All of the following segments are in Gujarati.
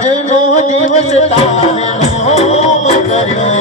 આજનો દિવસ તારે નોમ કર્યો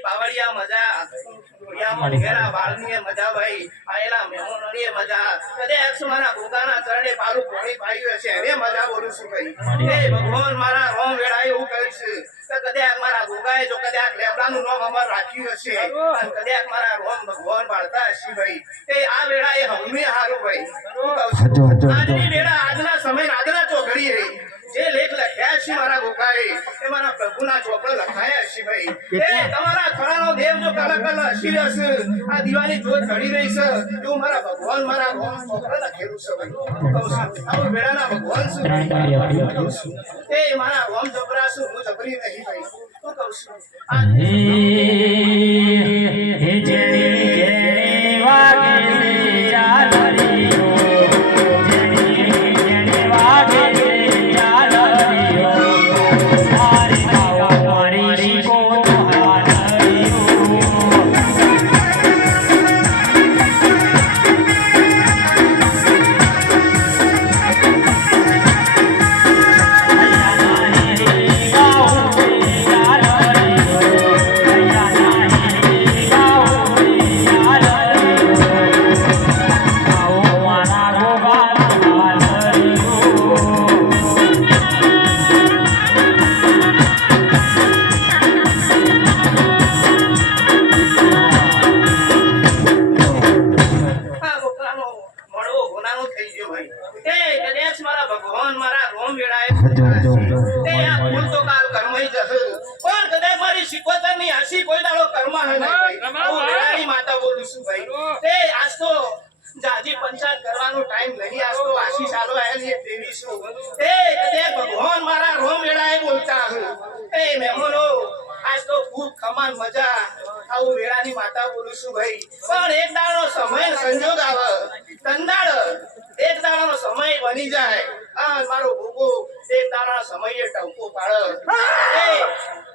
પાવડિયા મજા ઘેરા વાળની મજા ભાઈ આયેલા મહેમાનોની મજા કદાચ મારા ભોગાના ચરણે પાલું પાણી પાયું હશે હવે મજા બોલું છું ભાઈ એ ભગવાન મારા રોમ વેળા એવું કહીશ કે કદાચ મારા ભોગાએ જો કદાચ લેબડાનું નામ અમર રાખ્યું હશે અને કદાચ મારા રોમ ભગવાન પાડતા હશે ભાઈ એ આ વેળા એ હમણી હારું ભાઈ આજની વેળા આજના સમય આજના ચોઘડી રહી જે લેખ લખ્યા છે મારા ગોકાએ એ મારા પ્રભુના ચોપડે લખાયા છે ભાઈ એ તમારા ખરાનો દેવ જો કલા કલા હસી રહેશે આ દિવાળી જોત ચડી રહી છે એવું મારા ભગવાન મારા રોમ ચોપડે લખેલું છે ભાઈ આવું વેળાના ભગવાન છે એ મારા રોમ જબરા છે હું જબરી નહીં ભાઈ હું કહું છું હે જેણી વાગે ચાલરી ભગવાન મારા રોમ વેળાએ બોલતા એ મહેમાનો આજ તો ખૂબ ખમાન મજા આવું વેળાની માતા બોલું છું ભાઈ પણ એક દાડો સમય સંજોગ આવે તંદાળ એક દાડાનો સમય બની જાય આ મારો ભૂગો એક દાડાનો સમયે ટવકો પાડે એ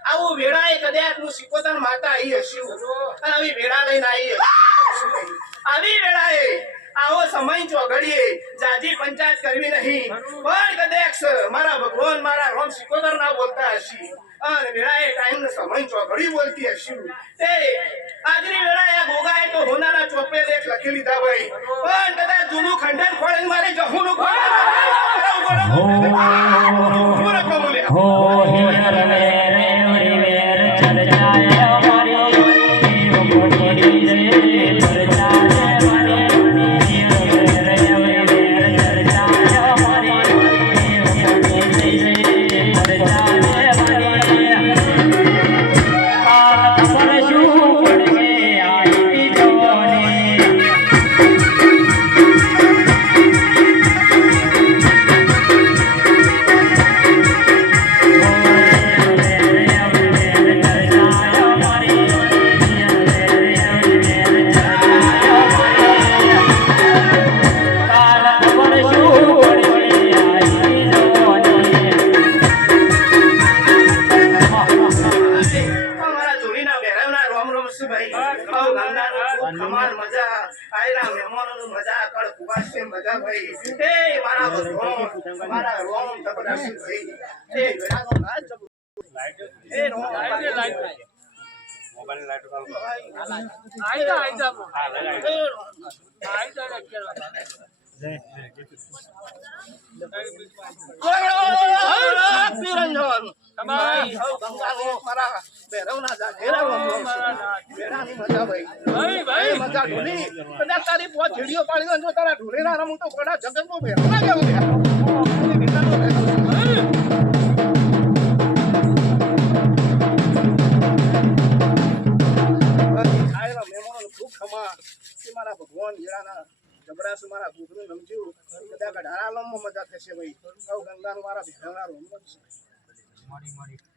આવું વેળાએ કદાચ હું સિકોતર માતા આવી હશું અને આવી વેળા લઈને આવી વેળાએ આવો સમય ચોઘડીએ જાજી પંચાયત કરવી નહીં પણ કદાચ મારા ભગવાન મારા રોમ સિકોતર ના બોલતા હશી અને વેળાએ ટાઈમ ને સમય ચોઘડી બોલતી હશું તે આજની વેળાએ આ ગોગાએ તો હોનાના ચોપે લેખ લખી લીધા ભાઈ પણ કદાચ જૂનું ખંડન ખોળીને મારે જહુનું નિરંજન ભાઈ હવ ગંગાનો મારા ભૈરવના જાગેરા ભેરાની મજા ભાઈ મજા ઢોલી કદાચ તારી પોત જીડીઓ પાડી જો તારા ઢોલેના રમું તો કોડા જગતનો ભૈરવના કેવું છે મારા ભગવાન હીરાના જબરાસ મારા ગુગરું નમજ્યું કદાચ ઢારાલમમાં મજા થશે ભાઈ સૌ ગંગાનું મારા ભેરવના રોમ છે